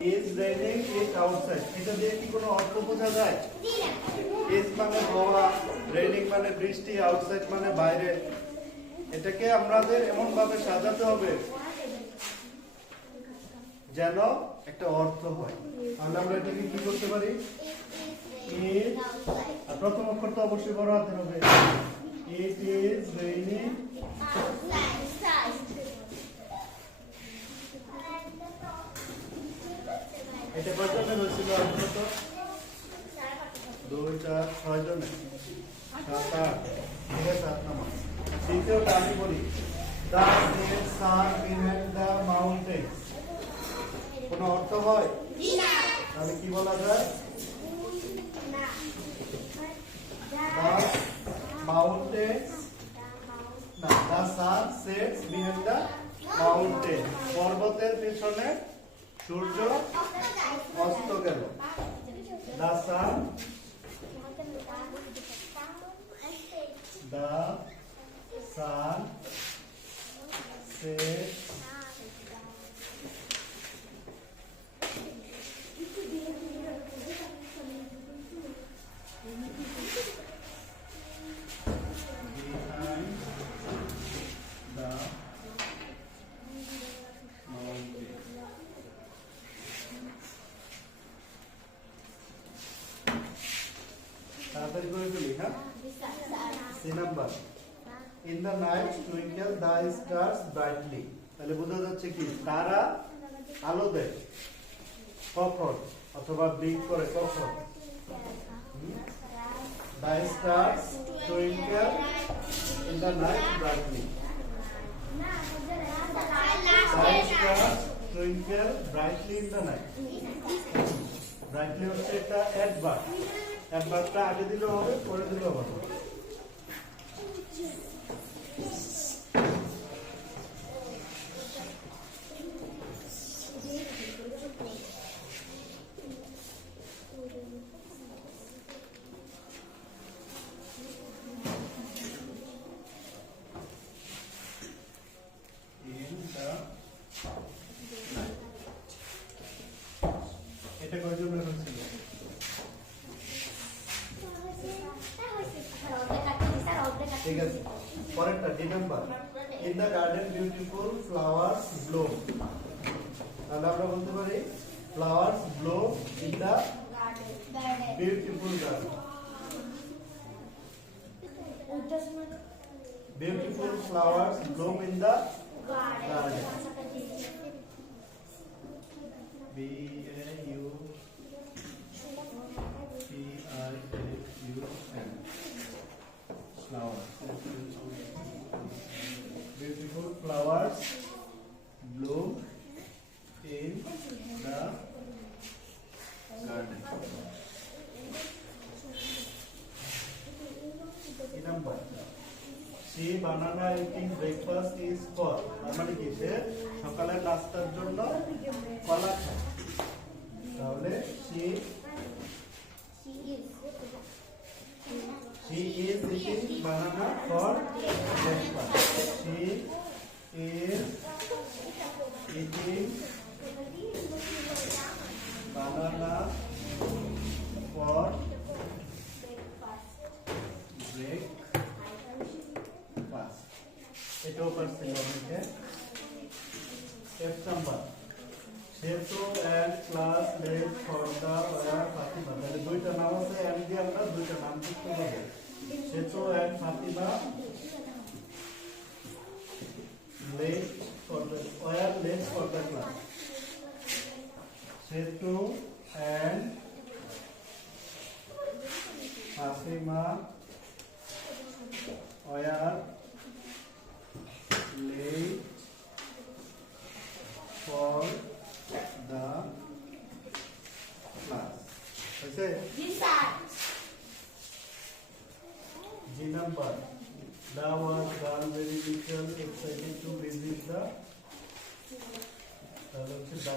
Is raining it outside? এটা দিয়ে কি কোনো অর্থ বোঝা যায়? Is মানে হওয়া, raining মানে বৃষ্টি, outside মানে বাইরে। এটাকে আমাদের এমন ভাবে সাজাতে হবে যেন একটা অর্থ হয়। তাহলে আমরা এটাকে কি করতে পারি? It, আর প্রথম অক্ষর তো অবশ্যই বড় হাতের হবে। It is raining outside. এটা কয়জনের হয়েছিল অন্তত? 2 4 6 জনের, 7 8, ঠিক আছে 8 নম্বর। দ্বিতীয়টা আমি বলি, the red sun behind the mountains, কোনো অর্থ হয়? তাহলে কি বলা যায়? The mountains, না, the sun sets behind the mountain, পর্বতের পিছনে সূর্য অস্ত গেল। The sun sets behind the mountain. তাড়াতাড়ি করে ফেলি, হ্যাঁ? C number, in the night twinkle the stars brightly, তাহলে বোঝা যাচ্ছে কি তারা আলো দেয় কখন, অথবা ব্লিঙ্ক করে কখন? The stars twinkle in the night brightly. The stars twinkle brightly in the night. Brightly হচ্ছে একটা অ্যাডভার্ব, অ্যাডভার্বটা আগে দিলেও হবে, পরে দিলেও হবে। এটা কয়জনের হয়েছিল? ঠিক আছে, পরেরটা D number, in the garden beautiful flowers Bloom, তাহলে আমরা বলতে পারি flowers Bloom in the beautiful garden. Beautiful flowers Bloom in the garden. B-A-U-T-I-A-U-N, flowers. Beautiful flowers bloom in the garden. Number, she banana eating breakfast is for, মানে কি সে সকালের নাস্তার জন্য কলা খায়, তাহলে she is eating banana for breakfast. She is eating banana for breakfast. এটাও পারছিল অনেকে। F number, Sheto and class late for the Fatima, তাহলে দুইটা নাম আছে, and দিয়ে আমরা দুইটা নাম যুক্ত করব। Sheto and Fatima late for the class. Sheto and Fatima were late for the class. Okay? G number, the was girl very little excited to visit the, the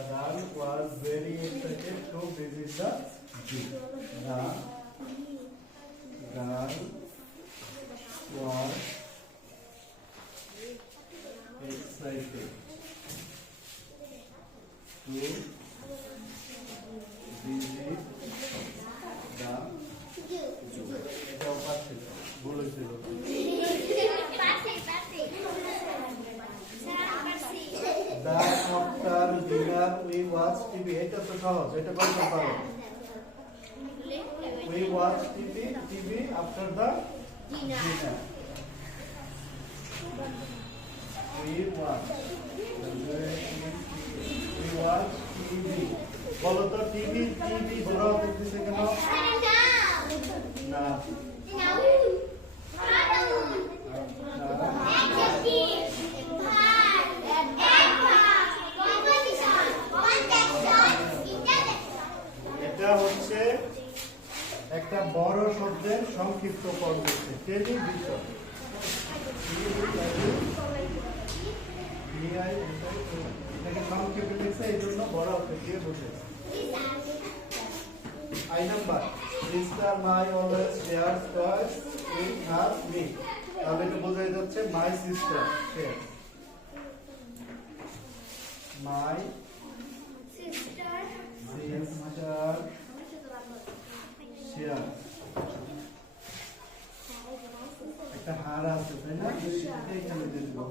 girl was very excited to visit the zoo. The girl was excited to TV, এটা তো সহজ, এটা করতে পারো। We watch TV after the dinner. We watch TV. বলো তো TV ঘোরাও দেখতেছে কেন? না। এটা হচ্ছে একটা বড় শব্দের সংক্ষিপ্ত পদ হচ্ছে টেলিভিশন। এটাকে সংক্ষেপে লিখছে এই জন্য বড় অক্ষর দিয়ে বুঝেছে। I number. Sister my always shares toys with her me. তাহলে এটা বোঝাই যাচ্ছে my sister shares. My sister shares. একটা হার আছে তাই না? এইখানে দিয়ে দেবো।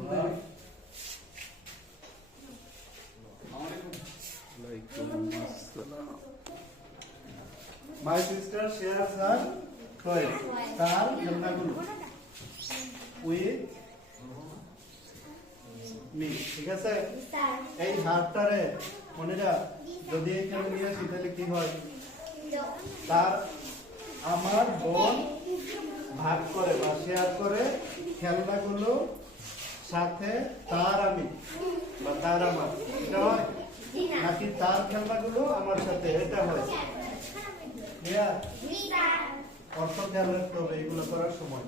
My sister shares her toys. তার খেলনাগুলো with me. ঠিক আছে? এই হারটারে মনেরা যদি এখানে নিয়ে আসি তাহলে কি হয়? তার আমার বোন ভাগ করে বা শেয়ার করে খেলনাগুলো সাথে তার আমি বা তার আমার, এটা হয় নাকি তার খেলনাগুলো আমার সাথে, এটা হয়। অর্থ খেয়াল রাখতে হবে এগুলো করার সময়।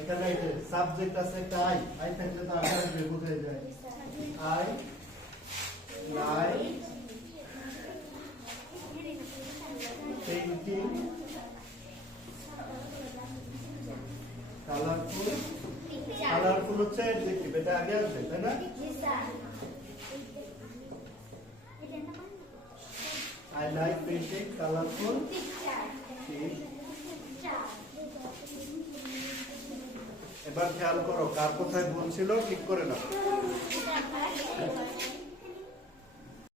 এখানে সাবজেক্ট আছে একটা আই থাকলে তো আগে বোঝাই যায়। আই লাইক পেইন্টিং কালারফুল হচ্ছে দেখি এটা আগে আসবে তাই না? I like painting colorful pictures. এবার খেয়াল করো কার কোথায় ভুল ছিল ঠিক করে নাও।